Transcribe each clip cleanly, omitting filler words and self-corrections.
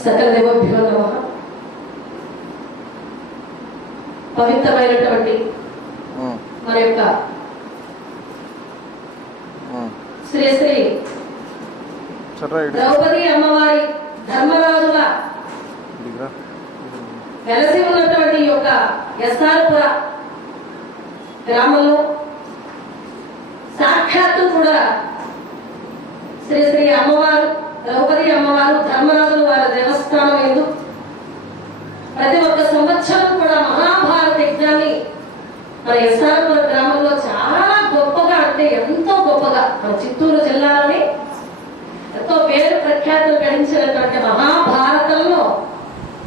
सकल देवभ्यो नमः। పవిత్రమైనటువంటి మన యొక్క శ్రీ శ్రీ ద్రౌపది అమ్మవారి ధర్మరాజుల వెలసి ఉన్నటువంటి యొక్క ఎస్ఆర్పుర గ్రామంలో కూడా శ్రీ శ్రీ అమ్మవారు ద్రౌపది అమ్మవారు ధర్మరాజులు వారి దేవస్థానం ఎందు ప్రతి ఒక్క సంవత్సరం కూడా మహాభారత యజ్ఞాన్ని మన ఎస్ఆర్పురం గ్రామంలో చాలా గొప్పగా, అంటే ఎంతో గొప్పగా మన చిత్తూరు జిల్లాలోని ఎంతో పేరు ప్రఖ్యాతులు గడించినటువంటి మహాభారతంలో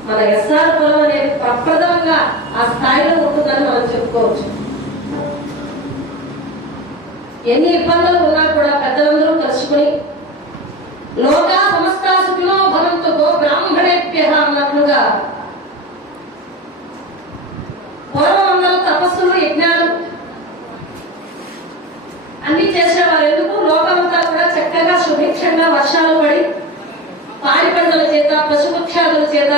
మన ఎస్ఆర్పురం అనేది ప్రప్రథమంగా ఆ స్థాయిలో ఉంటుందని మనం చెప్పుకోవచ్చు. ఎన్ని ఇబ్బందులు ఉన్నా కూడా పెద్దలందరూ కలుసుకుని లోకా సమస్త సుఖినో భవంతు గో బ్రాహ్మణేభ్యః అన్నట్లుగా పూర్వం అందరూ తపస్సులు యజ్ఞాలు అన్ని చేసేవారు. ఎందుకు? లోకమంతా కూడా చక్కగా సుభిక్షంగా వర్షాలు పడి పాడి పంటల చేత పశుపక్షాదుల చేత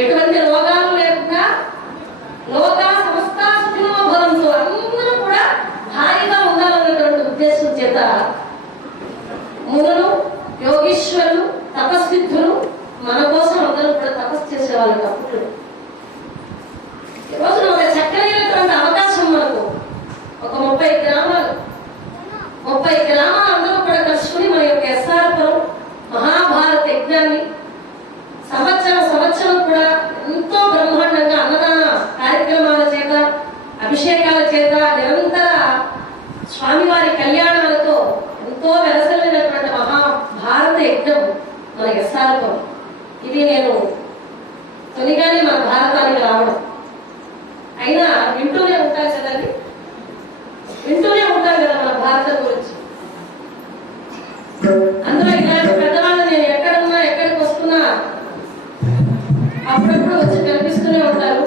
ఎటువంటి రోగాలు లేకుండా లోకా సమస్త సుఖినో భవంతు అందరూ కూడా హాయిగా ఉండాలన్నటువంటి ఉద్దేశం చేత మునులు యోగీశ్వరులు తపస్సిద్ధులు మన కోసం అందరూ కూడా తపస్సు చేసేవాళ్ళు. అప్పుడు ఈరోజు ఒక చక్కనైనటువంటి అవకాశం మనకు ఒక 30 గ్రామాలు అందరూ కూడా కలుసుకుని మన యొక్క ఎస్ఆర్పురం మహాభారత యజ్ఞాన్ని సంవత్సరం కూడా ఎంతో బ్రహ్మాండంగా అన్నదాన కార్యక్రమాల చేత అభిషేకాల చేత నిరంతర స్వామివారి కళ్యాణాలతో ఎంతో వెలసలినటువంటి మహాభారత యజ్ఞం మన ఎస్ఆర్పురం. ఇది నేను తొలిగానే మన భారతానికి రావడం అయినా వింటూనే ఉంటాను కదండి, వింటూనే ఉంటాను కదా మన భారతం గురించి. అందులో ఇలాంటి పెద్దవాళ్ళు నేను ఎక్కడున్నా ఎక్కడికి వస్తున్నా అప్పుడప్పుడు వచ్చి కనిపిస్తూనే ఉంటారు.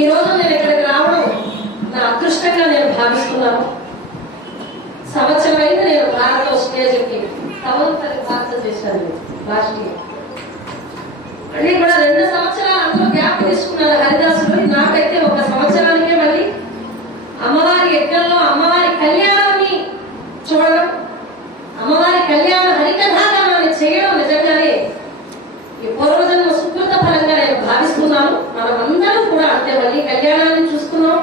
ఈ రోజు నేను ఇక్కడికి రావడం నా అదృష్టంగా నేను భావిస్తున్నాను. సంవత్సరం అయితే నేను భారత స్టేజ్కి తమను భారత చేశాను. లాస్ట్ ఇయర్ మళ్ళీ కూడా 2 సంవత్సరాలు అందరూ గ్యాప్ తీసుకున్నారు హరిదాసులు. నాకైతే 1 సంవత్సరానికే మళ్ళీ అమ్మవారి యజ్ఞంలో అమ్మవారి కళ్యాణాన్ని చూడడం, అమ్మవారి కళ్యాణ హరికథాగానాన్ని చేయడం నిజంగానే ఈ పూర్వజన్మ సుకృత ఫలంగా నేను భావిస్తున్నాను. మనం అందరం కూడా అంటే మళ్ళీ కళ్యాణాన్ని చూస్తున్నాం,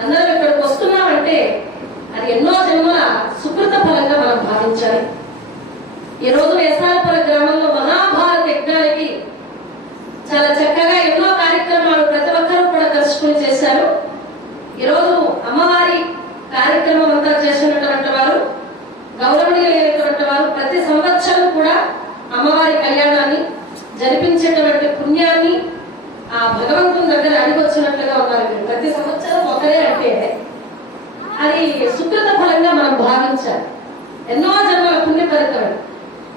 అందరం ఇక్కడికి వస్తున్నామంటే అది ఎన్నో జన్మల సుకృత ఫలంగా మనం భావించాలి. ఈ రోజు ఎస్ఆర్పురం గ్రామంలో మహాభారత యజ్ఞానికి చాలా చక్కగా ఎన్నో కార్యక్రమాలు ప్రతి ఒక్కరూ కూడా కలుసుకుని చేశారు. ఈరోజు అమ్మవారి కార్యక్రమం అంతా చేసినటువంటి వారు గౌరవనీయులైనటువంటి వారు ప్రతి సంవత్సరం కూడా అమ్మవారి కళ్యాణాన్ని జరిపించేటువంటి పుణ్యాన్ని ఆ భగవంతుని దగ్గర అడిగొచ్చినట్లుగా ఉన్నారు. ప్రతి సంవత్సరం ఒకరే అంటే అది సుకృత ఫలంగా మనం భావించాలి. ఎన్నో జన్మల పుణ్య ఫలితం.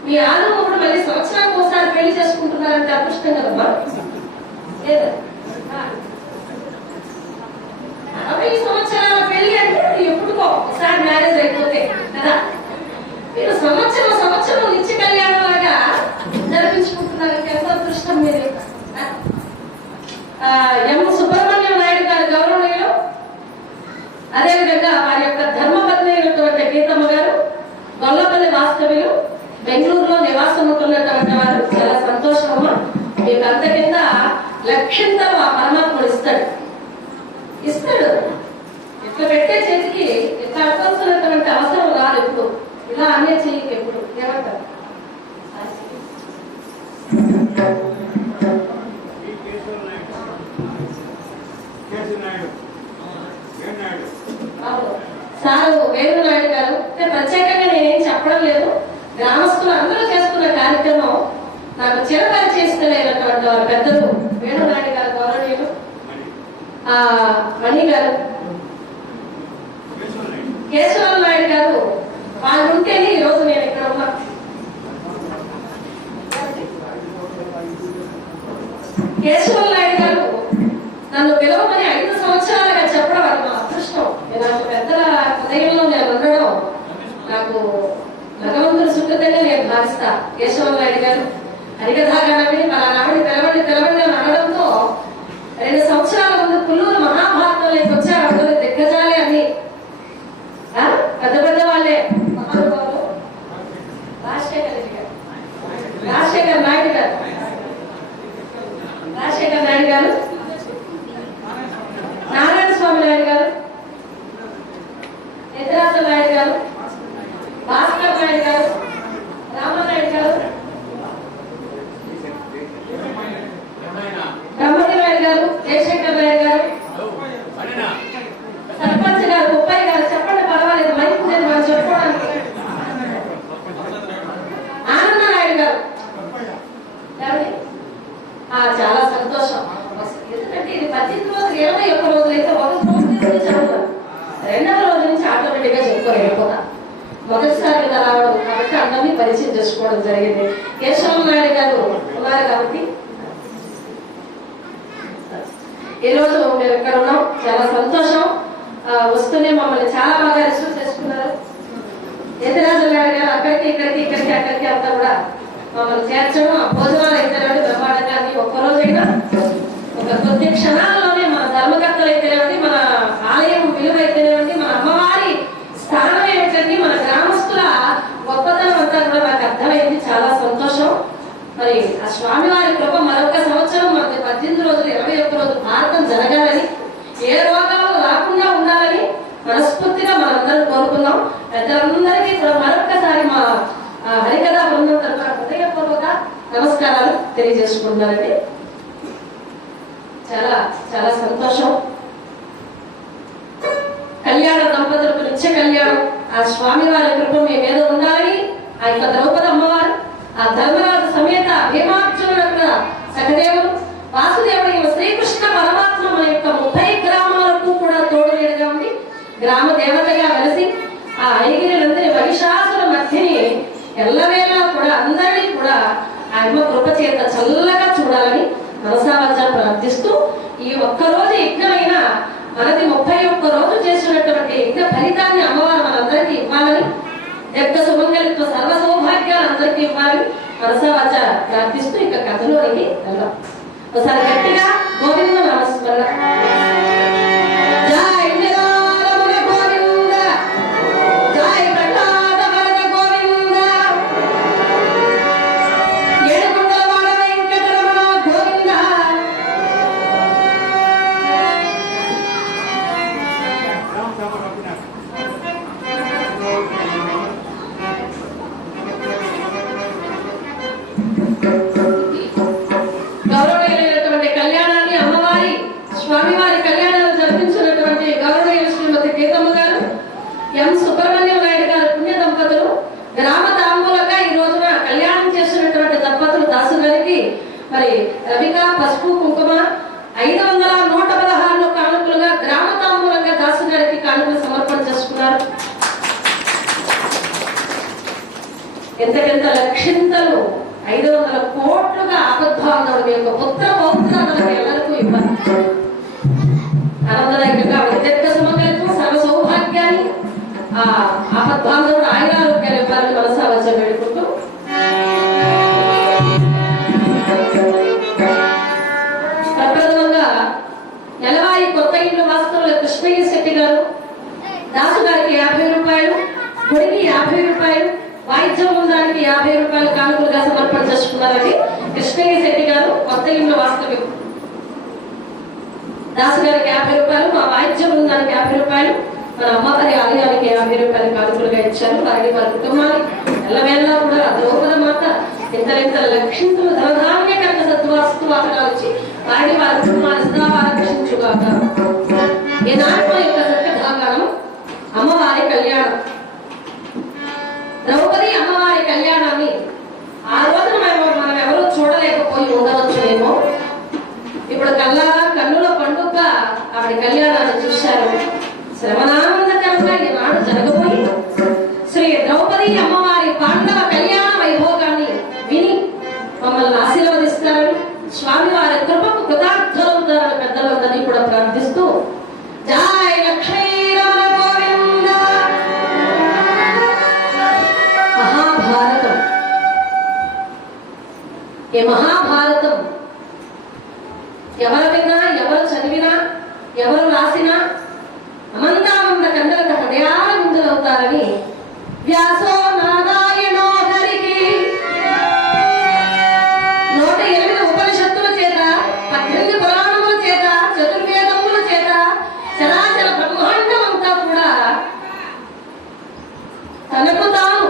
మీ ఆనందముడు మళ్ళీ సంవత్సరానికి ఒకసారి పెళ్లి చేసుకుంటున్నారంటే అదృష్టం కదమ్మా. లేదా 60 సంవత్సరాల పెళ్లి అంటే ఎప్పుడుకో ఒకసారి మ్యారేజ్ అయిపోతే కదా. మీరు సంవత్సరం నిత్య కళ్యాణం లాగా జరిపించుకుంటున్నారంటే ఎంత అదృష్టం మీరు. ఎం సుబ్రహ్మణ్యం నాయుడు గారు గౌరవనీయులు, అదేవిధంగా వారి యొక్క ధర్మపత్ని అయినటువంటి గీతమ్మ గారు గొల్లపల్లి వాస్తవ్యులు బెంగళూరులో నివాసం ఉంటున్నటువంటి వారు. చాలా సంతోషమమ్మా. మీకు అంత కింద లక్ష్యంతో ఆ పరమాత్ముడు ఇస్తాడు. ఇట్లా పెట్టే చేతికి ఇట్లా అడగాల్సినటువంటి అవసరం రాదు. ఎప్పుడు ఇలా అనే చెయ్యికి ఎప్పుడు ఏమంటారు. సారు వేణునాయుడు గారు ప్రత్యేకంగా నేనేం చెప్పడం లేదు. గ్రామస్తులు అందరూ చేసుకున్న కార్యక్రమం నాకు చిరపరి చేస్తున్నటువంటి వారు పెద్దలు వేణునాయుడు గారు గౌరవనీయులు, మణి గారు, కేశవ నాయుడు గారు. వాళ్ళు ఉంటేనే ఈరోజు నేను ఇక్కడ ఉన్నా. కేశవ నాయుడు గారు నన్ను పిలవమని 5 సంవత్సరాలుగా చెప్పడం అది మా అదృష్టం. నాకు పెద్దల హృదయంలో నేను ఉండడం నాకు భగవంతుడు సుకృతంగా నేను భావిస్తా. కేశవ నాయుడు గారు హరికథాగానని మన ఆవిడ తెలవండి అని అనడంతో 2 సంవత్సరాల ముందు పుల్లూరు మహాభారతంలోకి వచ్చారు. అందరూ దిగ్గజాలే అని పెద్ద పెద్ద వాళ్ళే మహానుభావులు. రాజశేఖర్ నాయుడు గారు నారాయణ స్వామి నాయుడు గారు, నిద్రాస నాయుడు గారు, భాస్కర్ నాయుడు గారు, రామనాయుడు గారు, బ్రహ్మతి నాయుడు గారు, జయశంకర్ నాయుడు గారు, సర్పంచ్ గారు, ముప్పై గారు. చెప్పండి, పర్వాలేదు, మైక్ లేదు మనం చెప్పుకోవడానికి. ఆనంద నాయుడు గారు. చాలా సంతోషం. ఎందుకంటే ఇది 18 రోజులు 21 రోజులు అయితే ఒక రోజు చదువుతారు, రెండవ రోజు నుంచి ఆటోమేటిక్ గా చెప్పుకొని వెళ్ళిపోతాం. మొదటిసారి కదా రావడం కాబట్టి అందరినీ పరిచయం చేసుకోవడం జరిగింది. కేశవ నాయుడు గారు ఉన్నారు కాబట్టి ఈ రోజు మేము ఇక్కడ ఉన్నాం. చాలా సంతోషం. వస్తూనే మమ్మల్ని చాలా బాగా రిసీవ్ చేసుకున్నారు. యతిరాజు నాయుడు గారు అక్కడికి అక్కడికి అంతా కూడా మమ్మల్ని చేర్చడం, ఆ భోజనాలు అయితేనేది బ్రహ్మాండంగా ఒక్కరోజైనా ఒక కొద్ది క్షణాల్లోనే మన ధర్మకర్తలు అయితేనేది, మన ఆలయం విలువ అయితేనేది, మన అమ్మవారి స్థానం ఏమిటండి, మన గ్రామస్తుల గొప్పతనం అంతా కూడా నాకు అర్థమైంది. చాలా సంతోషం. మరి ఆ స్వామివారి కృప మరొక సంవత్సరం మనకి 18 రోజులు 21 రోజులు భారతం జరగాలని, ఏ రోగాలు రాకుండా ఉండాలని మనస్ఫూర్తిగా మనందరం కోరుకుందాం. పెద్దలందరికీ కూడా మరొక్కసారి మా హరికథా బృందం తరఫున హృదయపూర్వక నమస్కారాలు తెలియజేసుకుంటున్నానండి. చాలా చాలా సంతోషం. కళ్యాణ దంపతులకు నిత్య కళ్యాణం, ఆ స్వామివారి కృప మీ మీద ఉండాలని, ఆ యొక్క ద్రౌపది అమ్మవారు, ఆ ధర్మరాజు సమేత భీమార్జునుడు యొక్క సఖదేవుడు, వాసుదేవుడు శ్రీకృష్ణ పరమాత్మ మన యొక్క 30 గ్రామాలకు కూడా తోడునేడుగా ఉండి గ్రామ దేవతగా వెలసి ఆ ఐగిరిలందరి మహిషాసుల మధ్యని ఎల్లవేళలా కూడా అందరినీ కూడా ఆ అమ్మ కృప చేత చల్లగా చూడాలని మనసావాచ ప్రార్థిస్తూ, ఈ ఒక్కరోజు యజ్ఞమైన మనది 31 రోజు చేసినటువంటి యజ్ఞ ఫలితాన్ని అమ్మవారు మనందరికీ ఇవ్వాలని, యొక్క సుమంగళిత్వ సర్వ సౌభాగ్యాలు అందరికీ ఇవ్వాలని మనసావాచ ప్రార్థిస్తూ ఇక కథలోనికి వెళ్దాం. ఒకసారి గట్టిగా గోవింద నామస్మరణ. స్వామివారి కళ్యాణాలు జరిపించినటువంటి గౌరవనీయ శ్రీమతి గీతమ్మ గారు, ఎం సుబ్రహ్మణ్యం నాయుడు గారు పుణ్య దంపతులు గ్రామ తాంబూలంగా ఈ రోజున కళ్యాణం చేసినటువంటి దంపతులు దాసు గారికి మరి రవిక పసుపు కుంకుమ 516 కానుకలుగా గ్రామ తాంబూలంగా దాసు గారికి కానుకలు సమర్పణ చేసుకున్నారు. ఎంతకెంత లక్షింతలు 500 కోట్లుగా ఆపద్బాంధవుడి యొక్క పుత్ర పౌత్రాలకు ఎవరికి ఇవ్వాలి. ఆనందదాయకంగా దీర్ఘ సుమంగళిత్వం సర్వ సౌభాగ్యాన్ని ఆ ఆపద్బాంధవుడు ఆయురారోగ్యాలు ఇవ్వాలని మనసావాచ వేడుకుంటూ ప్రప్రథమంగా నెలవాయి కొత్త ఇంట్లో వాస్తవుల కృష్ణయ్య శెట్టి గారు దాసు గారికి 50 రూపాయలు, గుడికి 50 రూపాయలు, వాయిద్యం బృందానికి 50 రూపాయలు కానుకలుగా సమర్పణ చేసుకున్నారని కృష్ణయ్య శెట్టి గారు కొత్త ఇంట్లో వాస్తవ్యం. దాసు గారికి 50 రూపాయలు, మా వాయిద్య బృందానికి 50 రూపాయలు, మన అమ్మవారి ఆలయానికి 50 రూపాయలు కానుకలుగా ఇచ్చారు. వారికి వారి కుటుంబానికి ఎల్లవేళలా కూడా ద్రౌపది మాత ఇంత లక్షింతులు ధనధాన్య కనుక సద్వాస్తు వాహనాలు ఇచ్చి వారిని వారి కుటుంబాన్ని సదావార రక్షించుగాక. ఈనాటి మన యొక్క సత్యభాగానం అమ్మవారి కళ్యాణం. ద్రౌపది అమ్మవారి కళ్యాణాన్ని ఆ రోజున మనం ఎవరూ చూడలేకపోయి ఉండవచ్చునేమో. ఇప్పుడు కన్నుల పండుగ ఆవిడ కళ్యాణాన్ని చూశారు. శ్రవణానందకరంగా ఈనాడు జరగబోయి శ్రీ ద్రౌపది అమ్మవారి పాండవ కళ్యాణ వైభోగాన్ని విని మమ్మల్ని ఆశీర్వదిస్తారని, స్వామివారి కృపకు కృతార్థులవుతారని పెద్దలందరినీ కూడా ప్రార్థిస్తూ జై లక్ష్మీరమణ గోవింద. మహాభారతం. ఈ మహాభారతం ఎవరు విన్నా, ఎవరు చదివినా, ఎవరు రాసినా అమంతానంద కందరత హృదయాల ముందులవుతారని వ్యాసో నారాయణో హరికి 108 ఉపనిషత్తుల చేత, 18 పురాణముల చేత, చతుర్వేదముల చేత చరాచర బ్రహ్మాండమంతా కూడా తనకు తాను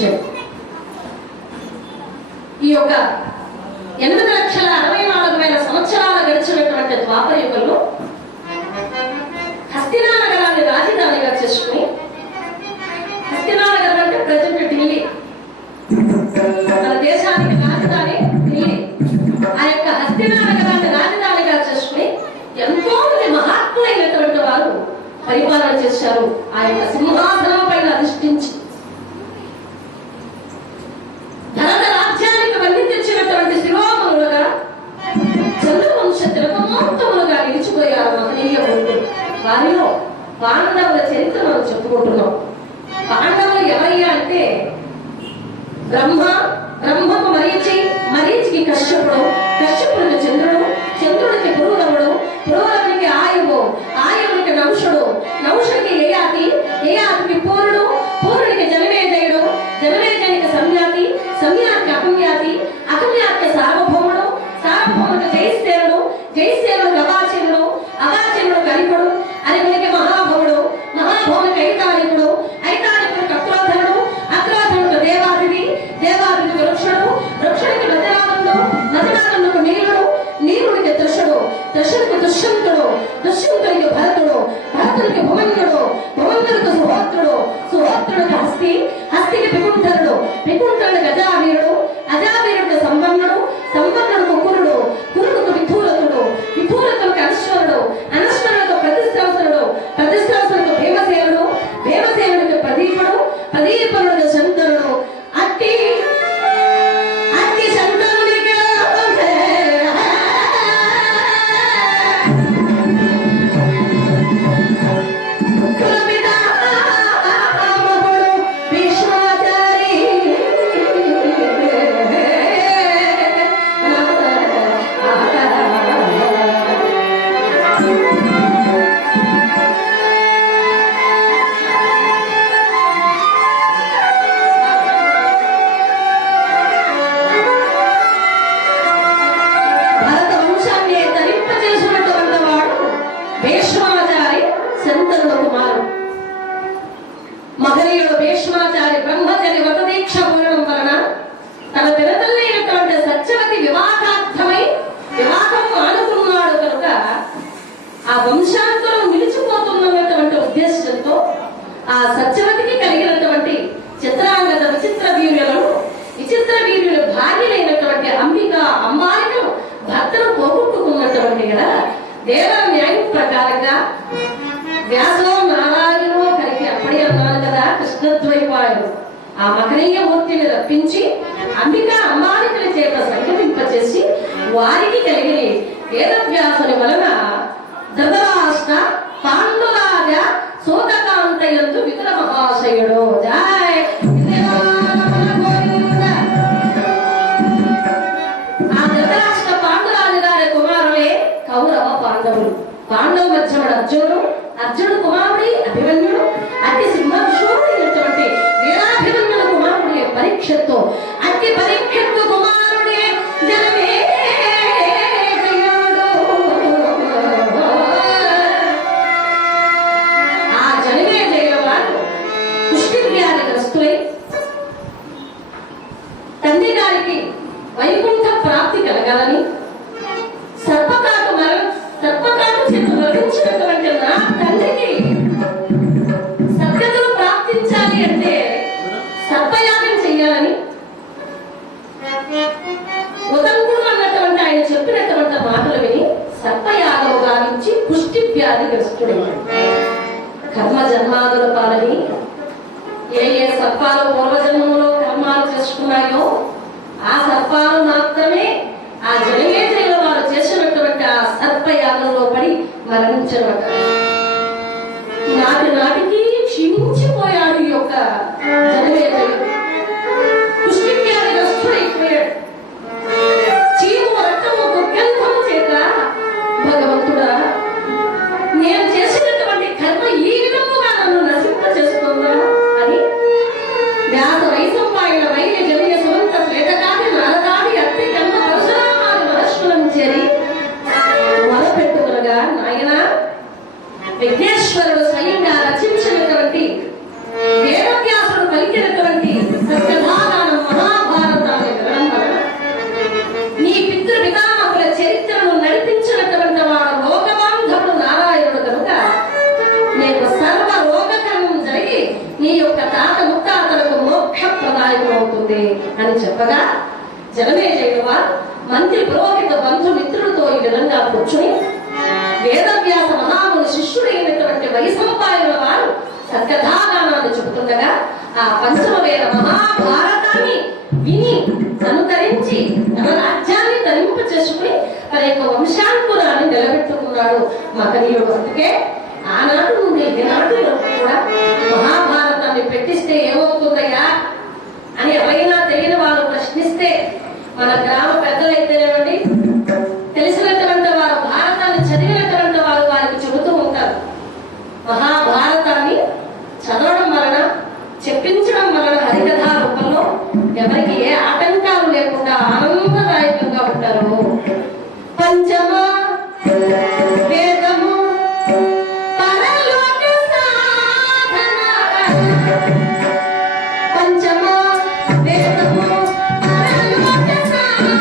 సృష్టించాడు. ఈ యొక్క 8,64,000 సంవత్సరాలు గడిచినటువంటి ద్వాపర యుగంలో హస్తినానగరాన్ని రాజధానిగా చేసుకుని, హస్తినానగరం అంటే ప్రజెంట్ ఢిల్లీ, మన దేశానికి రాజధాని ఢిల్లీ. ఆ యొక్క హస్తినానగరాన్ని రాజధానిగా చేసుకుని ఎంతో మంది మహాత్ములైనటువంటి వారు పరిపాలన చేశారు. ఆ యొక్క సింహాసనం పైన అధిష్ఠించి భరత రాజ్యానికి వల్లి తెచ్చినటువంటి శిరోమణులుగా చంద్రవంశ తిలకమోత్తములుగా నిలిచిపోయారు మహనీయ పురుషులు. వారిలో పాండవుల చరిత్ర మనం చెప్పుకుంటున్నాం. పాండవులు ఎవరయ్యా అంటే బ్రహ్మకు మరీచి, మరీచికి కశ్యపుడు, కశ్యపుడికి చంద్రుడు, చంద్రుడికి పురూరవుడు, పురూరవునికి ఆయువు, ఆయువునికి నౌషుడు, నౌషుడికి యయాతి, యయాతికి పూరుడు, పూరుడికి జనమేజయుడు, జనమేజయునికి సంయాతి, సంయాతికి అకమ్యాతి, అకమ్యాతికి సార్వభౌముడు, సార్వభౌముడికి జయసేనుడు, జయసేనుడు అగాచనుడు, అగాచనుడు కరికుడు, అరికుడికి మహాభవుడు, మహాభవుడికి ఐతాళికుడు, ఐతాళికుడికి అక్రోధనుడు, అక్రోధనుడికి దేవాదిని, దేవాదినికి వృక్షుడు, వృక్షుడికి మధురానందుడు, మధురానందుకు నీలుడు, నీలుడికి త్రిషుడు, త్రిషుడికి దుష్యంతుడు, దుష్యంతుడికి భరతుడు, భరతుడికి భువన్యుడు, భువన్యుడికి సుహోత్రుడు, సుహోత్రుడికి హస్తి, హస్తికి పికుంఠరుడు, పికుంఠరుడికి అజావీరుడు, అజావీరుడికి సంపన్నుడు, సంపన్నుడికి కురుడు, కురుడుకు విధూరతుడు, విధూరతుడికి అనశ్వరుడు, అనశ్వరుడికి ప్రతిష్టాసురుడు, ప్రతిష్టాసురుడికి భీమసేనుడు, భీమసేనుడికి ప్రదీపుడు, ప్రదీపుడికి శంకరుడు. అట్టి అట్టి శంకరుడికి భీష్మాచారి భరత వంశాన్ని ధరింపజేసినటువంటి వాడు భీష్మాచారి శంకరుడు కుమారుడు. మహనీయుడు భీష్మాచారి బ్రహ్మచర్య వ్రతదీక్ష పూరడం వలన తన పిరతల్లైనటువంటి సత్యవతి వివాహార్థమై వివాహం ఆనుకున్నాడు కనుక ఆ వంశాంతరం నిలిచిపోతున్నటువంటి ఉద్దేశంతో ఆ సత్యవతికి కలిగినటువంటి చిత్రాంగద విచిత్ర వీర్యులను, విచిత్ర వీర్యుల భార్యలైనటువంటి అంబిక, అంబాలికను భర్తను పోగొట్టుకున్నటువంటి కదా దేవర న్యాయం ప్రకారంగా వ్యాసో నారాయణో కలిగి అప్పటి అన్నారు కదా కృష్ణద్వైపాయుడు ఆ మహనీయ మూర్తిని రప్పించి అంబిక అంబాలికల చేత సంకల్పింపచేసి వారికి కలిగిన వేదవ్యాసుని వలన ధృతరాష్ట్ర పాండురాజ సోదకాంతయందు విదుర మహాశయుడు జయ ఆ ధృతరాష్ట్ర పాండురాజు గారి కుమారులే కౌరవ పాండవులు. పాండవ మధ్యముడు అర్జునుడు, అర్జునుడు కుమారుడి అభిమన్యుడు, అతి సింహశూరుడైనటువంటి వీరాభిమన్యుల కుమారుడే పరీక్షతో, అతి పరీక్షతో కుమారుడే జనమేజయుడు. ఆ జనమేజయుల వారు పుష్టివ్యాధిగ్రస్తులై తండ్రి గారికి వైకుంఠ ప్రాప్తి కలగాలని సర్పకాటు చేత మరణించినటువంటి నా తండ్రికి సద్గతులు ప్రాప్తించాలి అంటే సర్పయాగం చెయ్యాలని ఉదంకుడు అన్నటువంటి ఆయన చెప్పినటువంటి మాటలు విని సర్పయాగం గావించి పుష్టి వ్యాధిగ్రస్తుడయ్యాడు. కర్మ జన్మాదుల పాలని ఏ ఏ సర్పాలు పూర్వజన్మలో కర్మాలు చేసుకున్నాయో ఆ సర్పాలు మాత్రమే ఆ జనమేజయుల వారు చేసినటువంటి ఆ సర్పయాగంలో పడి మరణించనమాట. నాటి నాటికి క్షీణించిపోయాడు ఈ యొక్క జనమేజయుడు. పుష్టివ్యాధిగ్రస్తుడైపోయాడు. చీము రక్తము దుర్గంధం చేత భగవంతుడా నేను చేసినటువంటి కర్మ ఈ విధముగా నన్ను నశింప చేస్తుందా అని వ్యాస వైశంపాయన వైద్య జలియ సుమంత శ్వేతగాది నారదాది అత్తి కర్మ పరశురామాది మహర్షులను చేరి మొదపెట్టుకునగా నాయనా నీ యొక్క తాత ముత్తాతలకు మోక్షప్రదాయం అవుతుంది అని చెప్పగా జనమేజయుడు వారు మంత్రి పురోహిత బంధు మిత్రులతో ఈ విధంగా కూర్చుని వేదవ్యాస మహాముని శిష్యుడైనటువంటి వైశంపాయనుల వారు సత్కథాగానాన్ని చెబుతుండగా ఆ పంచమ వేద మహాభారతాన్ని విని అనుకరించి తన రాజ్యాన్ని తరింప చేసుకుని తన యొక్క వంశాంకురాన్ని నిలబెట్టుకున్నాడు మహనీయుడు. అందుకే ఆనాడు నుండి ఈనాటి వరకు కూడా మహాభారతాన్ని పెట్టిస్తే ఏమవుతుందయ్యా అని ఎవరైనా తెలియని వాళ్ళు ప్రశ్నిస్తే మన గ్రామ పెద్దలైతేనేమండి, తెలిసినటువంటి వారు, భారతాన్ని చదివినటువంటి వారు వారికి చెబుతూ ఉంటారు. మహాభారతాన్ని చదవడం వలన, చెప్పించడం వలన హరికథా రూపంలో ఎవరికి ఏ ఆటంకాలు లేకుండా ఆనందదాయకంగా ఉంటారు. పంచమ వేదము పరలోక సాధన, పంచమ వేదము పరలోక సాధన,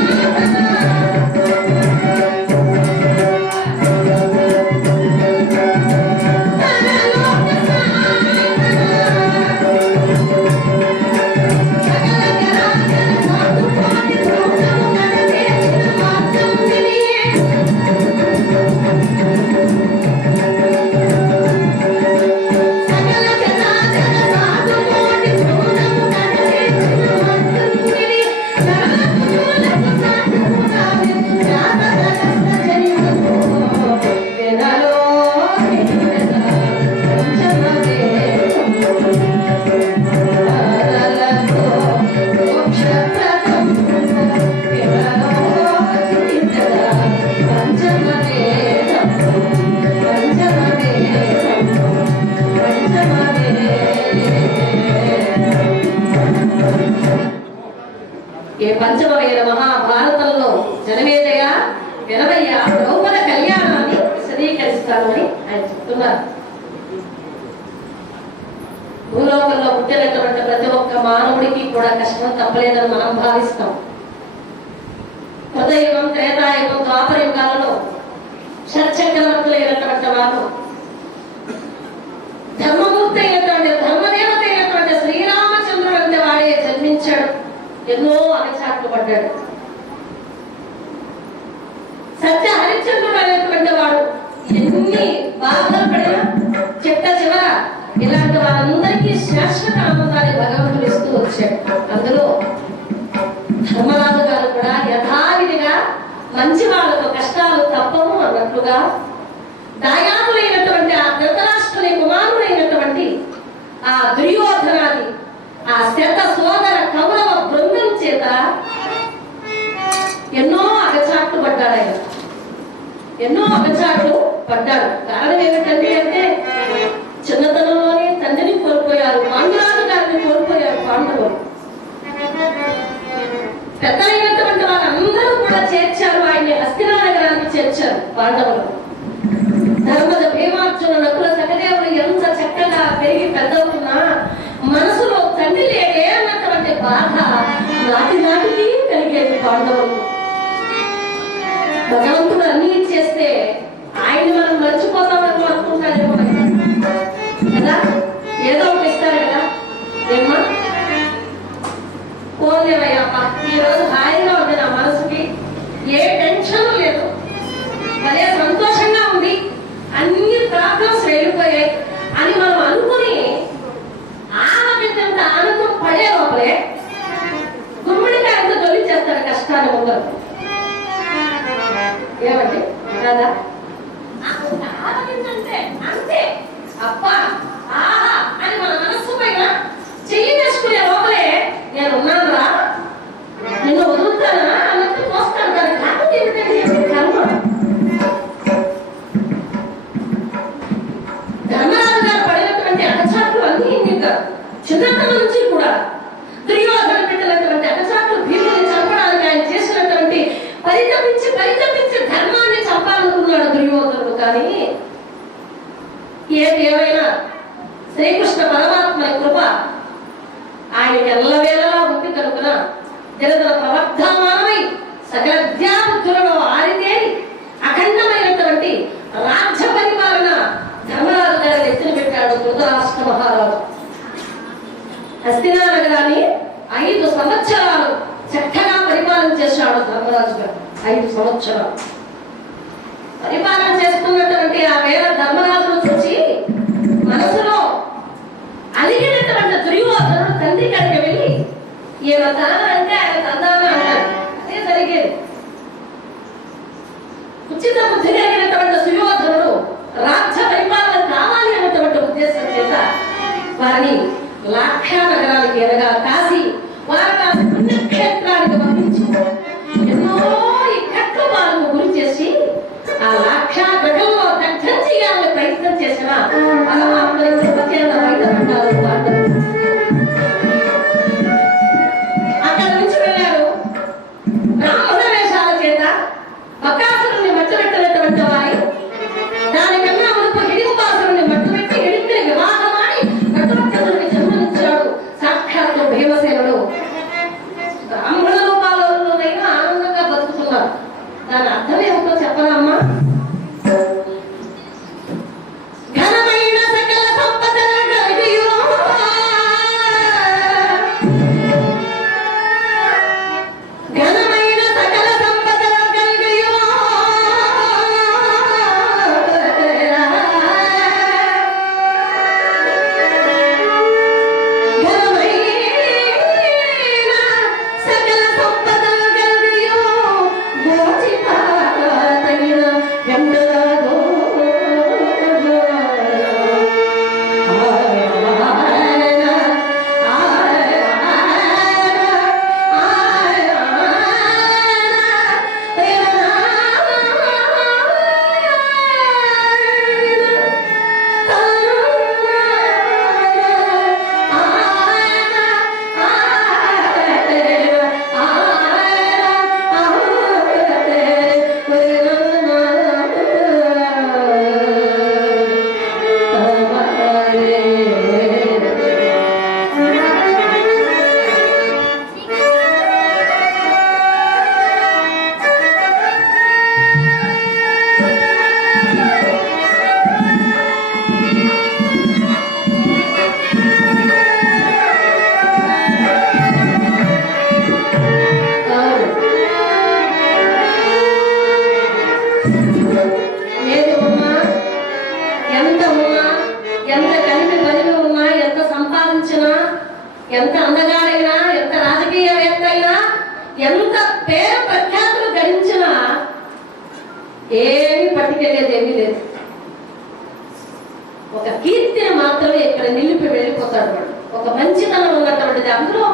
ఏ పంచమ వేద మహాభారతంలో జనమేజయ వినవయ్య ద్రౌపద కళ్యాణాన్ని విశదీకరిస్తాను అని ఆయన చెప్తున్నారు. భూలోకంలో పుట్టినటువంటి ప్రతి ఒక్క మానవుడికి కూడా కష్టం తప్పలేదని మనం భావిస్తాం. కృతయుగం, త్రేతాయుగం, ద్వాపరయుగాలలో షట్చక్రవర్తులైనటువంటి వారు, ధర్మమూర్తి అయినటువంటి, ధర్మదేవత అయినటువంటి శ్రీరామచంద్రుడు అంటే వాడే జన్మించాడు. ఎన్నో అగచాట్లు పడ్డాడు. సత్య హరిశ్చంద్రుడు అనేటువంటి వాడు ఎన్ని బాధలు పడినా చిట్ట చివర ఇలాంటి వారందరికీ శాశ్వత ఆనందాన్ని భగవంతుడు ఇస్తూ వచ్చాడు. అందులో ధర్మరాజు గారు కూడా యథావిధిగా మంచి వాళ్ళకు కష్టాలు తప్పవు అన్నట్లుగా దాయాదులైనటువంటి ఆ ధృతరాష్ట్రుని కుమారుడైనటువంటి ఆ దుర్యోధనాది ఆ శత సోదర కౌరవ బృందం చేత ఎన్నో అగచాట్లు పడ్డాడు. ఆయన ఎన్నో అగచాట్లు పడ్డాడు. కారణం ఏమిటండి అంటే చిన్నతనంలోనే తండ్రిని కోల్పోయారు, పాండురాజు గారిని కోల్పోయారు పాండవులు. పెద్దలైనటువంటి వాళ్ళందరూ కూడా చేర్చారు, ఆయన్ని హస్తినానగరానికి చేర్చారు పాండవులు. ధర్మద భీమార్జున నకుల సహదేవులు ఎంత చక్కగా పెరిగి పెద్దవుతున్నా మనసులో తండ్రి లేడే అన్నటువంటి బాధ నాటి నాటికి కలిగేది పాండవులు. భగవంతుడు అన్ని ఇచ్చేస్తే ఆయన మనం మర్చిపోతామని అనుకుంటారేమో కదా, ఏదో ఒకటి ఇస్తారు కదా. ఏమ్మా పోలేవయ్యప్ప, ఈ రోజు హాయిగా ఉంది, నా మనసుకి ఏ టెన్షన్ లేదు, అదే సంతోషంగా ఉంది, అన్ని ప్రాబ్లమ్స్ వెళ్ళిపోయాయి అని మనం అనుకుని ఆనందంత ఆనందం పడే లోపలే గుమ్మడికాయంతో తొలిచేస్తాడు కష్టాన్ని ముందర. ఏమండి కదా, ఆనందించంటే అంతే అబ్బా ఆహా అని మన మనస్సు పైన చెయ్యి వేసుకునే లోపలే నేను ఉన్నాను రా, నిన్ను వదులుతానా అన్నట్టు చూస్తాను. దాని కాకపోతే ఏమిటండి కర్మ. ధర్మరాజు గారు పడినటువంటి అగచాట్లు అన్ని ఇంకా చిన్నతనం నుంచి కూడా దుర్యోధన పెట్టినటువంటి అగచాట్లు, భీముని చంపడానికి ఆయన చేసినటువంటి పరితపించి ధర్మాన్ని చంపాలనుకున్నాడు దుర్యోధనుడు. కానీ ఏమైనా శ్రీకృష్ణ పరమాత్మ కృప ఆయనకి ఎల్లవేళలా ఉంది కనుక జనతల ప్రవర్ధమానమై సకల విద్యాబుద్ధులలో ఆరితేరి అఖండమైనటువంటి రాజ్య పరిపాలన ధర్మరాజు గారిని ఎత్తున పెట్టాడు ధృతరాష్ట్ర మహారాజు. హస్తినా నగరాన్ని 5 సంవత్సరాలు చక్కగా పరిపాలన చేశాడు ధర్మరాజు గారు. 5 సంవత్సరాలు పరిపాలన చేస్తున్నటువంటి ఆ వేద ధర్మరాజును చూసి మనసులో అలిగినటువంటి దుర్యోధనుడు తండ్రి కడికి వెళ్ళి ఈయన తానంటే ఆయన తందాన అంటారు. అదే జరిగేది. ఉచిత బుద్ధి కలిగినటువంటి సుయోధనుడు రాజ్య పరిపాలన కావాలి అన్నటువంటి ఉద్దేశం చేత వారిని లాఖ్యా నగరానికి అనగా కాశీ వారణాసి పుణ్యక్షేత్రానికి పంపించి ఎన్నో ఇక్కట్లు వారిని గురి చేసి ఆ లాఖ్యా నగరంలో దగ్ధం చేయాలని ప్రయత్నం చేసిన పరమాత్మని కృపచేత బయటపడ్డారు. అక్కడి నుంచి వెళ్ళారు. బ్రాహ్మణ వేషాల చేత బకాసురుని మట్టుబెట్టినటువంటి వారి దానికన్నా మునుపు హిడింబాసురుని మట్టుబెట్టి హిడింపుని వివాహమాడి నటువక్షసుడికి జన్మనిచ్చాడు సాక్షాత్తు భీమసేనుడు. బ్రాహ్మణ రూపాలలోనైనా ఆనందంగా బతుకుతున్నారు. దాని అర్థం ఏమిటో చెప్పనా అమ్మా? ఎంత అందగాడైనా ఎంత రాజకీయవేత్త అయినా ఎంత పేరు ప్రఖ్యాతులు గడించినా ఏమి పట్టుకెళ్ళేది ఏమీ లేదు. ఒక కీర్తిని మాత్రమే ఇక్కడ నిలిపి వెళ్ళిపోతాడు వాడు. ఒక మంచితనం ఉన్నటువంటిది అందులో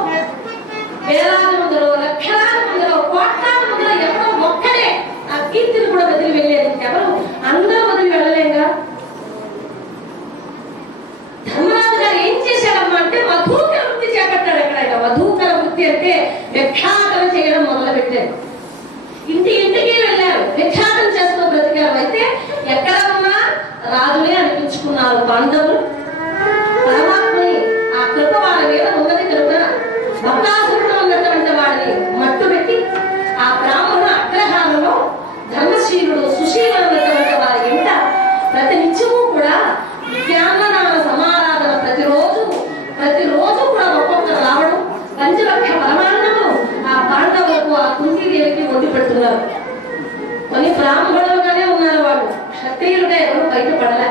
వేలాది మందిలో లక్షలాది మందిలో కోట్లాది మందిలో ఎవరో ఒక్కడే ఆ కీర్తిని కూడా వదిలి వెళ్ళేది. ఎవరు అందరూ వదిలి వెళ్ళలేగా. ధర్మరాజు గారు ఏం చేశాడమ్మా అంటే మధుకర వృత్తి చేపట్టాడు. ఎక్కడైనా మధుకర వృత్తి అంటే భిక్షాటన చేయడం మొదలు పెట్టారు. ఇంటికి వెళ్ళారు, భిక్షాటన చేస్తూ బ్రతికారు. అయితే ఎక్కడ ఉన్నా రాజులే అనిపించుకున్నారు పాండవులు. పరమాత్మని ఆ కృప వాళ్ళ మీద ఉన్నది కనుక భక్తాసురుడు ఉన్నటువంటి వాడిని మట్టు పెట్టి ఆ బ్రాహ్మణ అగ్రహారంలో ధర్మశీలుడు సుశీలుడు ఉన్నటువంటి వారి ఇంట ప్రతినిత్యము కూడా విజ్ఞాన సమారాధన ప్రతిరోజు కూడా ఒక్కొక్కరు రావడం, పంచలక్ష పరమాన్నములు ఆ పాండవులకు ఆ కుంతిదేవికి వండి పెడుతున్నారు. కొన్ని బ్రాహ్మణులుగానే ఉన్నారు వాళ్ళు, క్షత్రియులుగా ఎవరు బయటపడలే.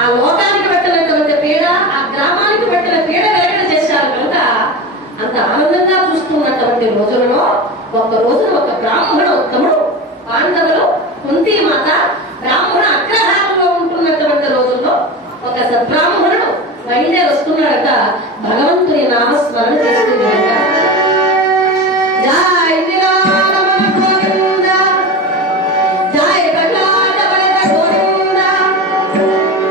ఆ లోకానికి పెట్టినటువంటి పీడ, ఆ గ్రామానికి పెట్టిన పీడ వెరగడ చేశారు కనుక అంత ఆనందంగా చూస్తున్నటువంటి రోజులలో ఒక రోజున ఒక బ్రాహ్మణ ఉత్తముడు పాండవులు కుంతి మాత బ్రాహ్మణ అగ్రహారంలో ఉంటున్నటువంటి రోజుల్లో ఒక సద్బ్రాహ్మణుడు బయలుదేరి వస్తున్నాడట. భగవంతుని నామస్మరణ చేస్తున్నాడట. జై శ్రీరామ గోవింద, జై ప్రహ్లాద వరద గోవింద,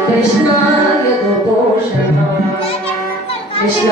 కృష్ణాయ దుపోషణ, కృష్ణ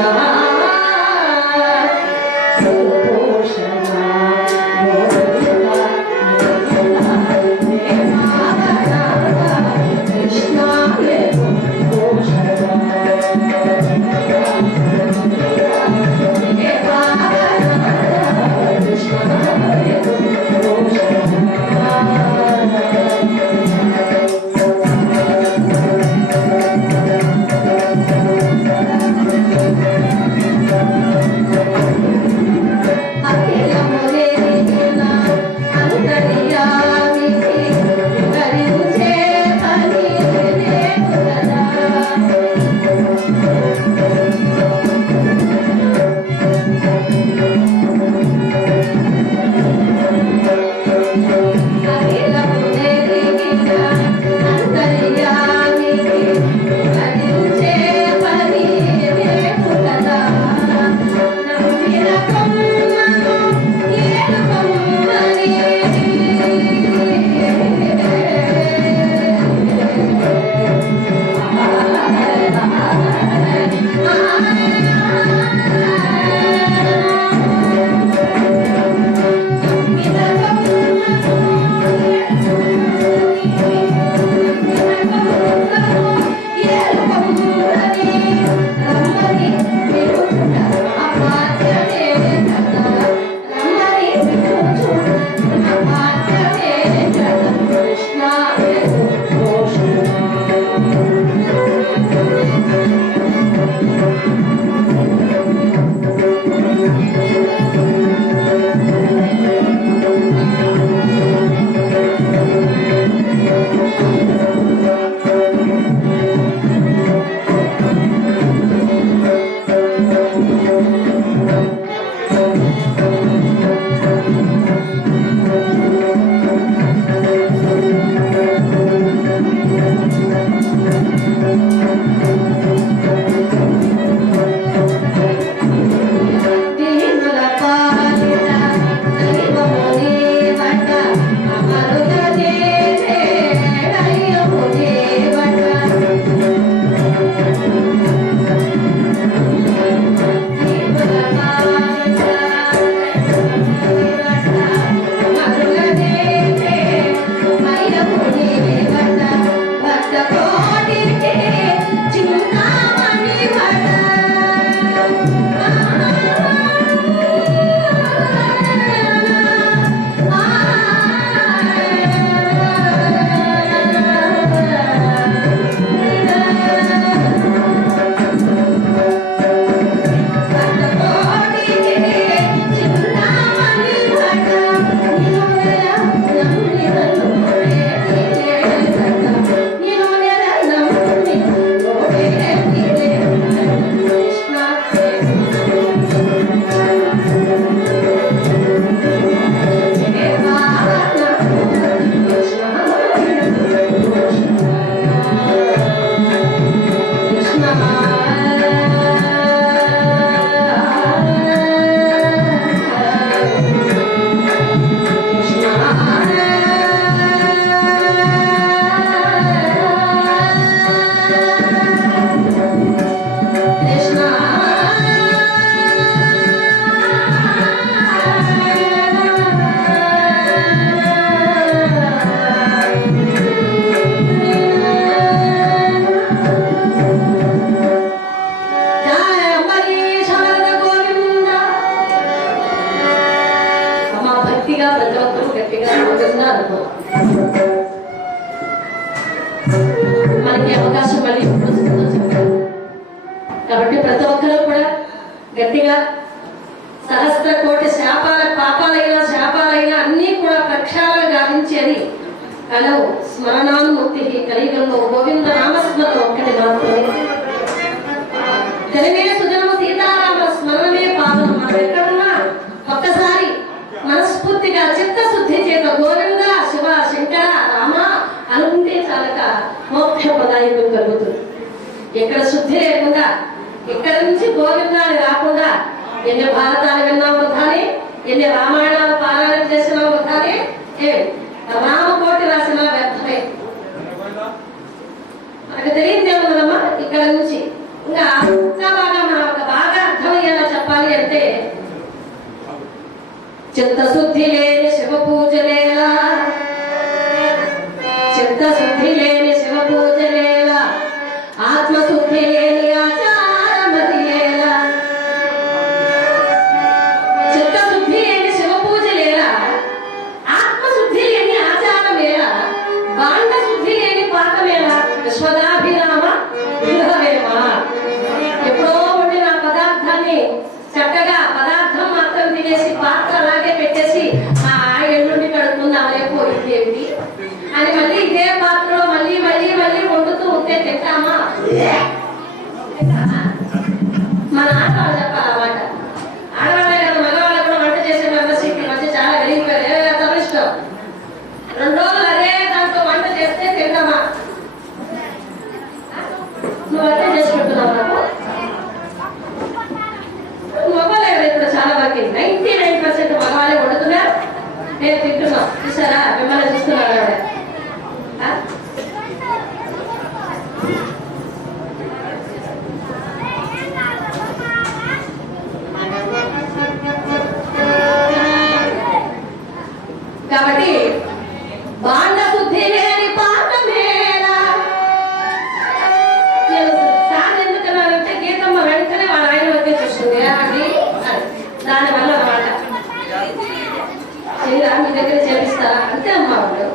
కలవు స్మరణానుముక్తి కలియుగంలో గోవింద నామస్మరణ ఒక్కటి మాత్రమే. తెలివే సుజనము సీతారామ స్మరణమే పావనం. మనం ఎక్కడున్నా ఒక్కసారి మనస్ఫూర్తిగా చిత్తశుద్ధి చేత గోవింద శివ శంకర రామ అనుకుంటే చాలక మోక్ష పదాయకం కలుగుతుంది. ఎక్కడ శుద్ధి లేకుండా, ఎక్కడి నుంచి గోవిందాన్ని రాకుండా ఎన్ని భారతాలు విన్నా వృధానే, ఎన్ని రామాయణాలు పారాయణ చేసినా వృధానే, రామకోటి రాసిన వ్యర్థమే. మనకు తెలియదేమన్నమ్మా ఇక్కడ నుంచి ఇంకా బాగా మనకు బాగా అర్థమయ్యేలా చెప్పాలి అంటే, చిత్తశుద్ధి లేని శివ పూజలేలా, చిత్తశుద్ధి లేని శివ పూజలేలా, ఆత్మశుద్ధి లేని ఆచారమతియేలా. చిత్తశుద్ధి లేని శివ పూజలేలా, ఆత్మశుద్ధి లేని ఆచారమేలా, బాండ శుద్ధి లేని పాకమేలా, విశ్వదాభిరామ విగ్రహమేమా. ఎప్పుడో వండిన పదార్థాన్ని చక్కగా పదార్థం మాత్రం తినేసి పాత్ర అలాగే పెట్టేసి ఆ ఎల్లుండి కడుక్కుందాం లేకపోయింది ఏమిటి అని మళ్ళీ ఇదే పాత్రలో మళ్ళీ మళ్ళీ మళ్ళీ వండుతూ ఉంటే తింటామా? మన ఆడవాళ్ళు చెప్పాలన్నమాట. ఆడవాళ్ళే కదా, మగవాళ్ళు కూడా వంట చేసే మెంబర్షిప్ మధ్య చాలా వెలిగిపోయారు. తమిష్టం 2 రోజులు అదే దాంతో వంట చేస్తే తింటామా? నువ్వు వంట చేసి పెట్టున్నావు నాకు మగవాళ్ళే ఇప్పుడు చాలా వరకు 99% మగవాళ్ళే వండుతున్నారు, నేను తింటున్నాం. చూసారా, మిమ్మల్ని చూస్తున్నారు ఆవిడ. కాబట్టి బాండ శుద్ధి లేని పాఠమేలా. నేను సార్ ఎందుకన్నానంటే గీతమ్మ వెంటనే వాళ్ళ ఆయన వద్దే చూస్తుంది అది దానివల్ల అన్నమాట. చేయరా మీ దగ్గర చేపిస్తారా అంతే అమ్మ వాళ్ళు.